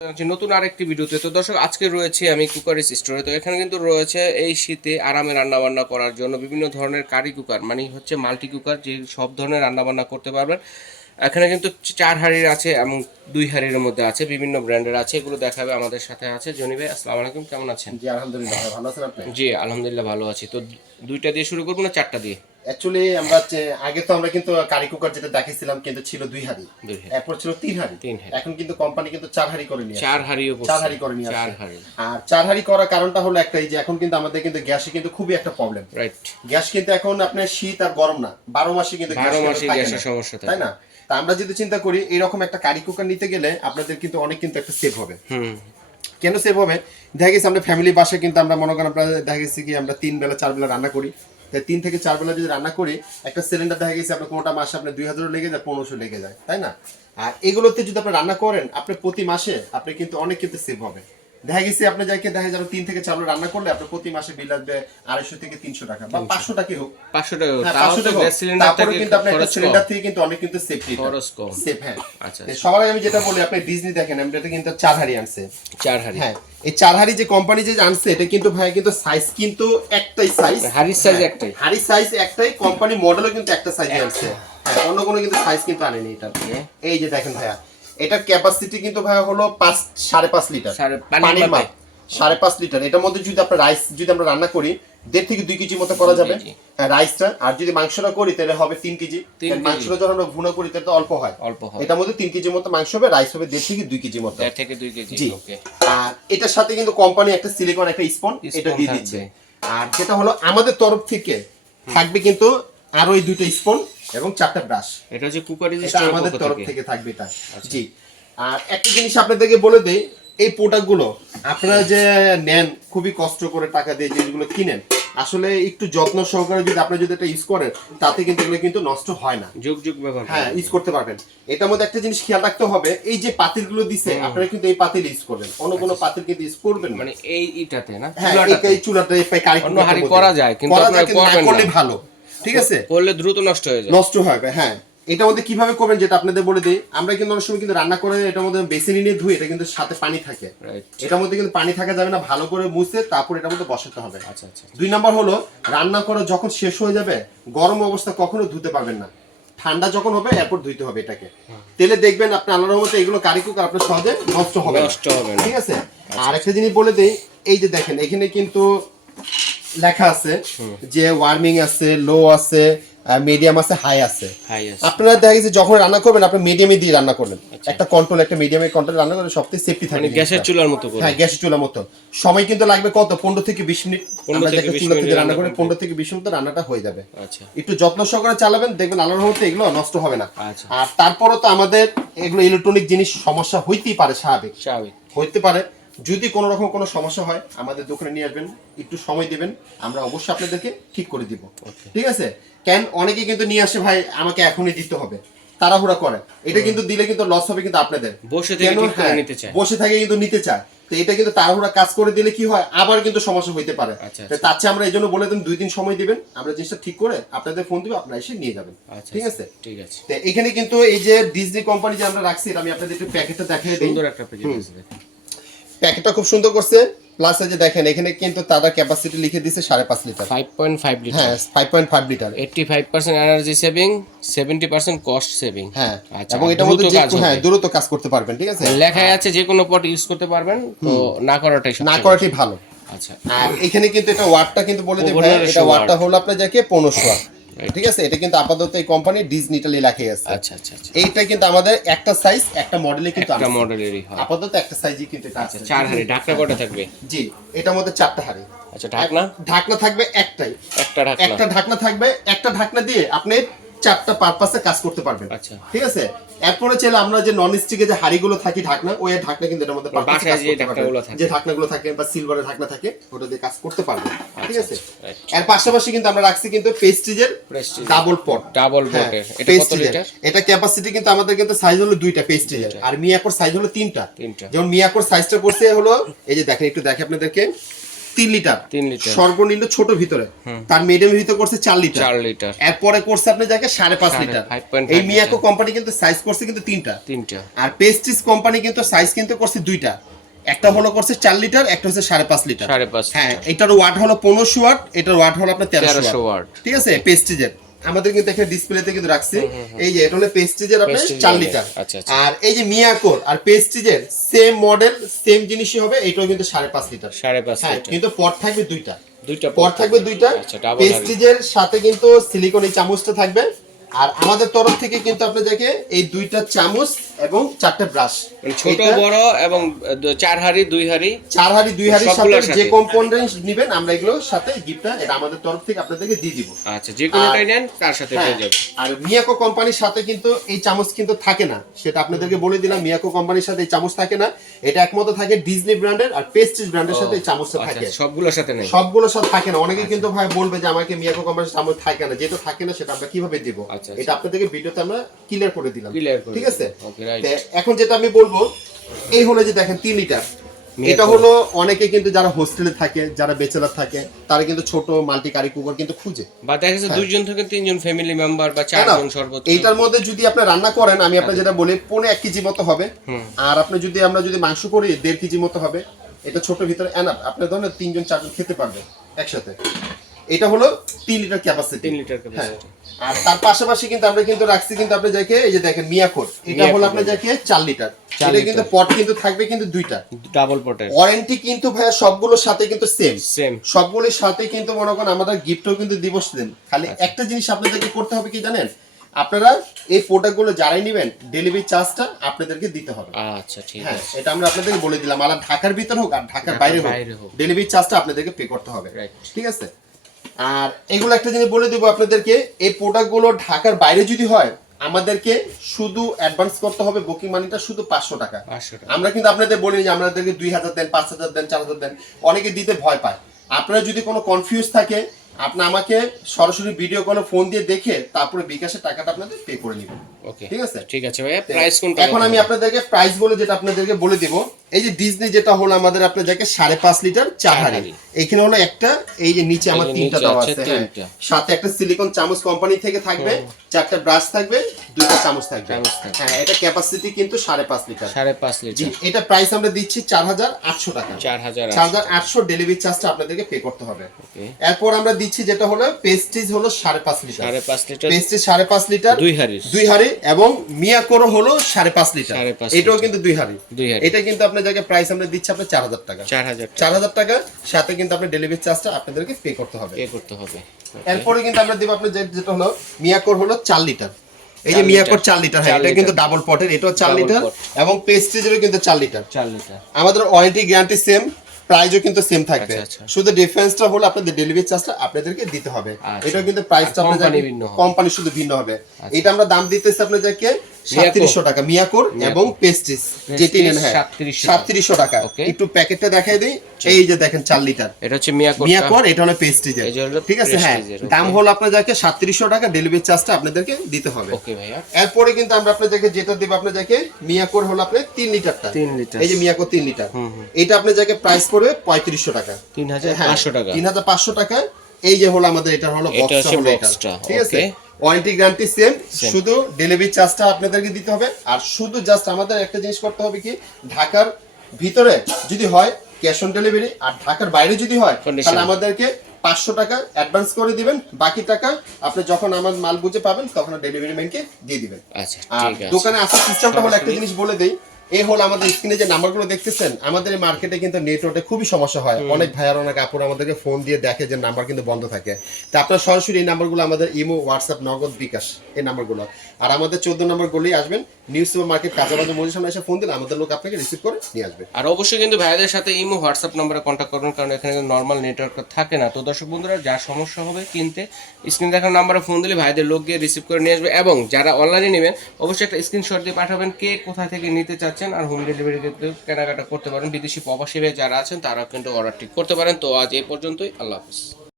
নতুন আরেকটি ভিডিওতে তো দর্শক আজকে রয়েছে আমি কুকারিস স্টোরে। তো এখানে কিন্তু রয়েছে এই শীতে আরামে রান্নাবান্না করার জন্য বিভিন্ন ধরনের কারি কুকার, মানে হচ্ছে মাল্টি কুকার, যে সব ধরনের রান্নাবান্না করতে পারবেন। এখানে কিন্তু 4 হাঁড়ির আছে এবং 2 হাঁড়ির মধ্যে আছে, বিভিন্ন ব্র্যান্ডের আছে। এগুলো দেখাবে। আমাদের সাথে আছে জনি ভাই। আসসালামু আলাইকুম, কেমন আছেন? জি আলহামদুলিল্লাহ ভাই, ভালো আছেন আপনি? জি আলহামদুলিল্লাহ ভালো আছি। তো 2টা দিয়ে শুরু করবো না 4টা দিয়ে? অ্যাকচুয়ালি আমরা আগে তো আমরা কিন্তু কারি কুকার যেটা দেখাইছিলাম কিন্তু ছিল 2 হাঁড়ি, 2 হাঁড়ি, এরপর ছিল 3 হাঁড়ি। 3 হাঁড়ি। এখন কিন্তু কোম্পানি কিন্তু 4 হাঁড়ি করে নিয়ে 4 হাঁড়িও 4 হাঁড়ি করে নিয়ে 4 হাঁড়ি। আর 4 হাঁড়ি করার কারণটা হলো একটাই, যে এখন কিন্তু আমাদের কিন্তু গ্যাসে কিন্তু খুবই একটা প্রবলেম। রাইট। গ্যাস কিন্তু এখন আপনার শীত আর গরম না, 12 মাসে কিন্তু 12 মাসে গ্যাসের সমস্যা থাকে, তাই না? তা আমরা যদি চিন্তা করি এরকম একটা কারি কুকার নিতে গেলে আপনাদের কিন্তু অনেক কিন্তু একটা সেভ হবে। কেন সেভ হবে? দেখা গেছে আমরা ফ্যামিলি বাসায় কিন্তু আমরা মনে করেন আপনারা দেখা গেছে কি আমরা 3 বেলা 4 বেলা রান্না করি। তাই 3 থেকে 4 বেলা যদি রান্না করি, একটা সিলিন্ডার দেখা গেছে আপনার কোনোটা মাসে আপনার 2000 লেগে যায়, 1500 লেগে যায়, তাই না? আর এগুলোতে যদি আপনি রান্না করেন আপনি প্রতি মাসে আপনি কিন্তু অনেক কিন্তু সেভ হবে। দেখা গেছে আপনি যাকে দেখা যাবে 3 থেকে 4 বেলা রান্না করলে আপনার প্রতি মাসে বিল আসবে 250 থেকে 300 টাকা বা 500 টাকা হোক, 500 টাকা হোক। হ্যাঁ, তাও 500 তো টাকা গ্যাস সিলিন্ডার তারপরে থেকে কিন্তু আপনি একটা খরচ সিলিন্ডার কম। থেকে কিন্তু অনেক কিন্তু সেফটি খরচ কম। সেফ। হ্যাঁ আচ্ছা। সবার আগে আমি যেটা বলি, আপনি ডিজনি দেখেন এটা কিন্তু 4 হাঁড়ি আনছে। 4 হাঁড়ি। হ্যাঁ, এই 4 হাঁড়ি যে কোম্পানি যে আনছে এটা কিন্তু ভাই কিন্তু সাইজ কিন্তু একটাই সাইজ, হাঁড়ির সাইজ একটাই, হাঁড়ির সাইজ একটাই, কোম্পানি মডেলও কিন্তু একটা সাইজে আনছে। হ্যাঁ, অন্য কোনো কিন্তু সাইজ কিন্তু আনেনি এটা। এই যে দেখেন ভাইয়া, এটার ক্যাপাসিটি কিন্তু ভাইয়া হলো 5.5 লিটার পানির মাপ, 5.5 লিটার। এটার মধ্যে যদি আপনার রাইস যদি আমরা রান্না করি 1.5 থেকে 2 কেজি মতো করা যাবে রাইসটা। আর যদি মাংসটা করি তাহলে হবে 3 কেজি। মাংসটা যখন আমরা ভুনা করি তাহলে তো অল্প হয়, এটার মধ্যে 3 কেজি মতো মাংস হবে, রাইস হবে 1.5 থেকে 2 কেজি মতো। 1.5 থেকে 2 কেজি। ওকে। আর এটার সাথে কিন্তু কোম্পানি একটা সিলিকন একটা স্পন এটা দিয়ে দিচ্ছে। আর যেটা হলো আমাদের তরফ থেকে থাকবে কিন্তু আরো এই 2টা স্পন এবং 4টা ব্রাশ। এটা হচ্ছে কুকারি যে এটা আমাদের তরফ থেকে থাকবে এটা। জি। আর একটা জিনিস আপনাদেরকে বলে দেই, এই প্রোডাক্টগুলো আপনারা যে নেন খুবই কষ্ট করে টাকা দিয়ে যেগুলো কিনেন, আসলে একটু যত্ন সহকারে যদি আপনি যদি এটা ইউজ করেন তাতে কিন্তু এগুলো কিন্তু নষ্ট হয় না, যুগ যুগ ব্যবহার হ্যাঁ ইউজ করতে পারবেন। এটার মধ্যে একটা জিনিস খেয়াল রাখতে হবে, এই যে পাতিলগুলো দিছে আপনারা কিন্তু এই পাতিল ইউজ করবেন, অন্য কোনো পাতিল কিন্তু ইউজ করবেন না। মানে এই ইটাতে না, হ্যাঁ এই চুলাটা এই কারি অন্য হাড়ি করা যায় কিন্তু আপনারা করবেন করলে ভালো, ঠিক আছে? করলে দ্রুত নষ্ট হয়ে যায়, নষ্ট হবে। হ্যাঁ, এটার মধ্যে কিভাবে করবেন যেটা আপনাদের বলে দিই, আমরা কিন্তু অনেক সময় কিন্তু রান্না করে এটার মধ্যে বেসিনে নিয়ে ধুই, এটা কিন্তু সাথে পানি থাকে, এটার মধ্যে কিন্তু পানি থাকা যাবে না, ভালো করে মুছে তারপর এটার মধ্যে বসাতে হবে। আচ্ছা আচ্ছা। 2 নাম্বার হলো রান্না করা যখন শেষ হয়ে যাবে গরম অবস্থা কখনো ধুতে পারবেন না, ঠান্ডা যখন হবে এরপর ধুইতে হবে এটাকে। তেলে দেখবেন আপনি আল্লাহর মতো এগুলো কারি কুকার আপনার সহজে নষ্ট হবে না, ঠিক আছে? আর একটা জিনিস বলে দেই, এই যে দেখেন এখানে কিন্তু লেখা আছে যে ওয়ার্মিং আছে, লো আছে, মিডিয়াম আছে, হাই আছে। আপনারা দেখা গেছে যখন রান্না করবেন আপনি মিডিয়ামে দিয়ে রান্না করবেন, একটা কন্ট্রোল একটা মিডিয়ামে কন্ট্রোল রান্না করলে সবথেকে সেফটি থাকে, গ্যাসের চুলার মতো করে। হ্যাঁ গ্যাসের চুলার মতো। সময় কিন্তু লাগবে কত, 15 থেকে 20 মিনিট। আমরা যেটা চুলা থেকে রান্না করি 15 থেকে 20 মিনিট রান্নাটা হয়ে যাবে। আচ্ছা, একটু যত্ন সহকারে চালাবেন, দেখবেন আল্লাহর রহমতে এগুলো নষ্ট হবে না। আচ্ছা। আর তারপরও তো আমাদের এগুলো ইলেকট্রনিক জিনিস সমস্যা হইতেই পারে, স্বাভাবিক হইতে পারে। যদি কোনো রকম কোনো সমস্যা হয় আমাদের দোকানে নিয়ে আসবেন, একটু সময় দেবেন, আমরা অবশ্যই আপনাদেরকে ঠিক করে দিব, ঠিক আছে? কেন অনেকে কিন্তু নিয়ে আসে ভাই আমাকে এখনই দিতে হবে, তাড়াহুড়া করে, এটা কিন্তু দিলে কিন্তু লস হবে কিন্তু আপনাদের। বসে থেকে ঠিক করে নিতে চায়, বসে থেকে কিন্তু নিতে চায়, তো এটা কিন্তু তাড়াহুড়া কাজ করে দিলে কি হয় আবার কিন্তু সমস্যা হইতে পারে। তার চেয়ে আমরা এই জন্য বলে দেন 2 দিন সময় দিবেন, আমরা জিনিসটা ঠিক করে আপনাদের ফোন দিব, আপনারা এসে নিয়ে যাবেন, ঠিক আছে? ঠিক আছে। তো এখানে কিন্তু এই যে ডিজনি কোম্পানি যে আমরা রাখছি, আমি আপনাদের একটু প্যাকেটটা দেখাই দিই। সুন্দর একটা প্যাকেট আছে, প্যাকেটটা খুব সুন্দর করছে। প্লাস এই যে দেখেন এখানে কিন্তু তাদের ক্যাপাসিটি লিখে দিয়েছে 5.5 লিটার, 5.5 লিটার। হ্যাঁ 5.5 litre, 85% energy saving, 70% cost saving. হ্যাঁ, এবং এটার মধ্যে হ্যাঁ দ্রুত কাজ করতে পারবেন, ঠিক আছে? লেখাই আছে যে কোনো পট ইউজ করতে পারবেন, তো না করাটাই ভালো। আচ্ছা। আর এখানে কিন্তু এটা ওয়াটটা কিন্তু বলে দেব, এটা ওয়াটটা হলো আপনার যাকে 1500 ওয়াট, ঠিক আছে? এটা কিন্তু আপাতত এই কোম্পানি ডিজনি ইটালি লেখাই আছে। আচ্ছা আচ্ছা। এইটা কিন্তু আমাদের একটা সাইজ একটা মডেলে কিন্তু একটা মডেলেরই হয়, আপাতত একটা সাইজই কিন্তু এটা আছে। 4 হাঁড়ি। ঢাকনা কয়টা থাকবে? জি, এটার মধ্যে 4টা হাঁড়ি। আচ্ছা, ঢাকনা থাকবে একটাই, একটা ঢাকনা থাকবে, একটা ঢাকনা দিয়ে আপনি 4টা পারপাসে কাজ করতে পারবেন, আচ্ছা, ঠিক আছে? এরপরে চাইলে আমরা যে নন স্টিকে যে হাঁড়িগুলো থাকে ঢাকনা, ওই ঢাকনা কিন্তু এর মধ্যে বাসায় যে ঢাকনাগুলো থাকে বা সিলভারের ঢাকনা থাকে ওটা দিয়ে কাজ করতে পারবেন, ঠিক আছে? এর পাশাপাশি কিন্তু আমরা রাখছি কিন্তু প্রেস্টিজের ডাবল পট, এটা কত লিটার? এটা ক্যাপাসিটি কিন্তু আমাদের কিন্তু সাইজ হলো 2টা প্রেস্টিজের, আর মিয়াকোর সাইজ হলো 3টা। যেমন মিয়াকোর সাইজটা পড়ছে হলো এই যে দেখেন, একটু দেখে আপনাদেরকে, 3 লিটার 3 লিটার সর্বনিম্ন ছোট ভিতরে, তার মিডিয়াম ভিতরে করছে 4 লিটার 4 লিটার, এরপরে করছে আপনি যাকে 5.5 লিটার। 5.5 এই মিয়াকো কোম্পানি কিন্তু সাইজ করছে কিন্তু তিনটা, আর পেস্টিস কোম্পানি কিন্তু সাইজ কিন্তু করছে দুইটা, একটা হলো করছে 4 লিটার, একটা হচ্ছে 5.5 লিটার। 5.5, হ্যাঁ, এটার ওয়াট হলো 1500 ওয়াট, এটার ওয়াট হলো আপনার 1300 ওয়াট। ঠিক আছে, পেস্টিজের আমাদের কিন্তু এখানে ডিসপ্লেতে কিন্তু রাখছি, এই যে এটা হলো পেস্টিজের আপনার 4 লিটার। আর এই যে মিয়াকোর আর পেস্টিজের সেম মডেল সেম জিনিসই হবে, এটাও কিন্তু 5.5 লিটার। 5.5 হ্যাঁ, লিটার, কিন্তু পট থাকবে দুইটা দুইটা পট থাকবে দুইটা। আচ্ছা, ডাবল পেস্টিজের সাথে কিন্তু সিলিকন এই চামচটা থাকবে, আর আমাদের তরফ থেকে কিন্তু আপনাদেরকে এই দুইটা চামচ এবং 4টা ব্রাশ, ছোট বড় এবং 4 হাঁড়ি 2 হাঁড়ি 4 হাঁড়ি 2 হাঁড়ির সাথে সবগুলোর যে সাথে। কম্পোনেন্ট নেবেন আমরা এগুলোর সাথে গিফটটা এটা আমাদের তরফ থেকে আপনাদেরকে দিয়ে দিব। আচ্ছা, যে কোনোটাই নেন তার সাথে হ্যাঁ, পেয়ে যাবেন। আর মিয়াকো কোম্পানির সাথে কিন্তু এই চামচ কিন্তু থাকে না, সেটা আপনাদেরকে বলে দিলাম। মিয়াকো কোম্পানির সাথে এই চামচ থাকে না, এটা একমাত্র থাকে ডিজনি ব্র্যান্ডের আর পেস্টিজ ব্র্যান্ডের সাথে এই চামচটা থাকে। আচ্ছা, সবগুলোর সাথে নেই, সবগুলোর সাথে থাকে না। অনেকে কিন্তু ভাই বলবে যে আমাকে মিয়াকো কোম্পানির চামচ থাকে না, যেটা থাকে না সেটা আমরা কিভাবে দিব, আচ্ছা, এটা আপনাদেরকে ভিডিওতে আমরা ক্লিয়ার করে দিলাম। ঠিক আছে, ওকে, রাইট। এখন যেটা আমি বলবো এই হলো যে দেখেন 3 লিটার, এটা হলো অনেকে কিন্তু যারা হোস্টেলে থাকে, যারা ব্যাচেলার থাকে, তারা কিন্তু ছোট মাল্টি কারি কুকার কিন্তু খুঁজে, বা দেখা যাচ্ছে 2 জন থেকে 3 জন ফ্যামিলি মেম্বার বা 4 জন সর্বোচ্চ। এইটার মধ্যে যদি আপনি রান্না করেন, আমি আপনার যেটা বলি 1.5 কেজি মতো হবে, আর আপনি যদি আমরা যদি মাংস করি 1.5 কেজি মতো হবে। এটা ছোট ভিতরে এনাফ, আপনি ধরেন 3 জন 4 জন খেতে পারবে একসাথে। এটা হলো 3 লিটার ক্যাপাসিটি। 3 litre capacity. আর তার পাশাপাশি কিন্তু আমরা কিন্তু রাখছি কিন্তু আপনি যাকে এই যে দেখেন মিয়াকোর, এটা হলো আপনি যাকে 4 লিটার। এটা কিন্তু পট কিন্তু থাকবে কিন্তু দুইটা ডাবল পটের। ওয়ারেন্টি কিন্তু ভাইয়া সবগুলোর সাথে কিন্তু সেম, সবগুলোর সাথে কিন্তু মনে করেন আমাদের গিফটও কিন্তু দিবস দেন। খালি একটা জিনিস আপনাদেরকে করতে হবে কি জানেন, আপনারা এই প্রোডাক্টগুলো যারাই নেবেন ডেলিভারি চার্জটা আপনাদেরকে দিতে হবে। আচ্ছা, ঠিক হ্যাঁ, আছে, এটা আমরা আপনাদেরকে বলে দিলাম। আর ঢাকার ভিতর হোক আর ঢাকার বাইরে হোক ডেলিভারি চার্জটা আপনাদেরকে পে করতে হবে। ঠিক আছে, আর এগুলো একটা জিনিস বলে দেবো আপনাদেরকে, এই প্রোডাক্টগুলো ঢাকার বাইরে যদি হয় আমাদেরকে শুধু অ্যাডভান্স করতে হবে, বুকিং মানিটা শুধু 500 টাকা। আমরা কিন্তু আপনাদের বলি যে আমাদেরকে 2000 দেন, 5000 দেন, 4000 দেন, অনেকে দিতে ভয় পায়। আপনারা যদি কোনো কনফিউজ থাকে আপনি আমাকে সরাসরি ভিডিও কলে ফোন দিয়ে দেখে তারপরে বিকাশের টাকাটা আপনাদের পে করে নেবেন। ওকে, ঠিক আছে, ঠিক আছে ভাইয়া। প্রাইস কোনটা? এখন আমি আপনাদেরকে প্রাইস বলে যেটা আপনাদেরকে বলে দেব, এই যে ডিজনি যেটা হলো আমাদের আপনাদেরকে 5.5 লিটার 4 হাঁড়ি, এখানে হলো একটা, এই যে নিচে আমার 3টা দেওয়া আছে, হ্যাঁ, সাথে একটা সিলিকন চামচ কোম্পানি থেকে থাকবে, 4টা ব্রাশ থাকবে, 2টা চামচ থাকবে। হ্যাঁ, এটা ক্যাপাসিটি কিন্তু 5.5 লিটার। 5.5 লিটার। এটা প্রাইস আমরা দিচ্ছি 4800 টাকা। 4800 ডেলিভারি চার্জটা আপনাদেরকে পে করতে হবে। এরপর আমরা দিচ্ছি যেটা হলো পেস্টিজ হলো 5.5 লিটার। 5.5 লিটার পেস্টিজ 5.5 লিটার 2 হাঁড়ি এবং মিয়াকোরো হলো 5.5 লিটার, এটাও কিন্তু 2 হাঁড়ি। এটা কিন্তু আপনাদেরকে প্রাইস আমরা দিচ্ছি আপনার 4000 টাকা। 4000 টাকা সাথে কিন্তু আপনার ডেলিভারি চার্জটা আপনাদেরকে পে করতে হবে। এরপরে কিন্তু আমরা দেব আপনার যেটা হলো মিয়াকোর হলো 4 লিটার। এই যে মিয়াকোর 4 লিটার, হ্যাঁ, এটা কিন্তু ডাবল পটের, এটাও 4 লিটার এবং পেস্টিজেরও কিন্তু 4 লিটার। আমাদের ওয়ারেন্টি গ্যারান্টি সেম, প্রাইসও কিন্তু সেম থাকবে, শুধু ডিফারেন্সটা হলো আপনাদের ডেলিভারি চার্জটা আপনাদেরকে দিতে হবে। এটা কিন্তু প্রাইসটা আপনাদের কোম্পানি শুধু ভিন্ন হবে। এটা আমরা দাম দিতেছি আপনাদেরকে 3700 টাকা মিয়াকোর এবং পেস্টিস যেটি নেন, হ্যাঁ 3700 টাকা। একটু প্যাকেটটা দেখাই দেই, এই যে দেখেন 4 লিটার, এটা হচ্ছে মিয়াকোর, এটা হলো পেস্টিজের। ঠিক আছে, হ্যাঁ, দাম হলো আপনাদেরকে 3700 টাকা, ডেলিভারি চার্জটা আপনাদেরকে দিতে হবে। ওকে ভাইয়া। এরপরে কিন্তু আমরা আপনাদেরকে যেটা দেব আপনাদেরকে মিয়াকোর হলো আপনাদের 3 লিটারটা, এই যে মিয়াকোর 3 লিটার, এটা আপনাদেরকে প্রাইস পড়বে 3500 টাকা, 3500 টাকা, 3500 টাকা। এই যে হলো আমাদের এটা হলো বক্সটা, ঠিক আছে, ওয়ারেন্টি গ্যারান্টি সেম, শুধু ডেলিভারি চার্জটা আপনাদেরকে দিতে হবে। আর শুধু জাস্ট আমাদের একটা জিনিস করতে হবে কি, ঢাকার ভিতরে যদি হয় ক্যাশ অন ডেলিভারি, আর ঢাকার বাইরে যদি হয় তাহলে আমাদেরকে 500 টাকা অ্যাডভান্স করে দিবেন, বাকি টাকা আপনি যখন আমার মাল বুঝে পাবেন তখন ডেলিভারি ম্যানকে দিয়ে দিবেন। আচ্ছা, আর দোকানে আসার সিস্টেমটা হলো একটা জিনিস বলে দেই, এই হলো আমাদের স্ক্রিনে যে নাম্বারগুলো দেখতেছেন, আমাদের এই মার্কেটে কিন্তু নেটওয়ার্কে খুবই সমস্যা হয়, অনেক ভাইয়ার অনেক আপুর আমাদেরকে ফোন দিয়ে দেখে যে নাম্বার কিন্তু বন্ধ থাকে। তা আপনারা সরাসরি এই নাম্বারগুলো আমাদের ইমো, হোয়াটসঅ্যাপ, নগদ, বিকাশ, এই নাম্বারগুলো, আর আমাদের 14 নম্বর গলি আসবেন, নিউ সুপার মার্কেট কাঁচাবাজার মসজিদ সামনে এসে ফোন দিলে আমাদের লোক আপনাকে রিসিভ করে নিয়ে আসবে। আর অবশ্যই কিন্তু ভাইয়াদের সাথে ইমো, হোয়াটসঅ্যাপ নম্বরে কন্ট্যাক্ট করবেন, কারণ এখানে কিন্তু নর্মাল নেটওয়ার্ক থাকে না। তো দর্শক বন্ধুরা, যার সমস্যা হবে কিনতে, স্ক্রিনে দেখার নাম্বারে ফোন দিলে ভাইদের লোক গিয়ে রিসিভ করে নিয়ে আসবে। এবং যারা অনলাইনে নেবেন অবশ্যই একটা স্ক্রিনশট দিয়ে পাঠাবেন কে কোথা থেকে নিতে চাচ্ছেন, আর হোম ডেলিভারি কিন্তু কেনাকাটা করতে পারেন। বিদেশি প্রবাসী ভাই যারা আছেন তারা কিন্তু অর্ডারটি করতে পারেন। তো আজ এই পর্যন্তই, আল্লাহ হাফেজ।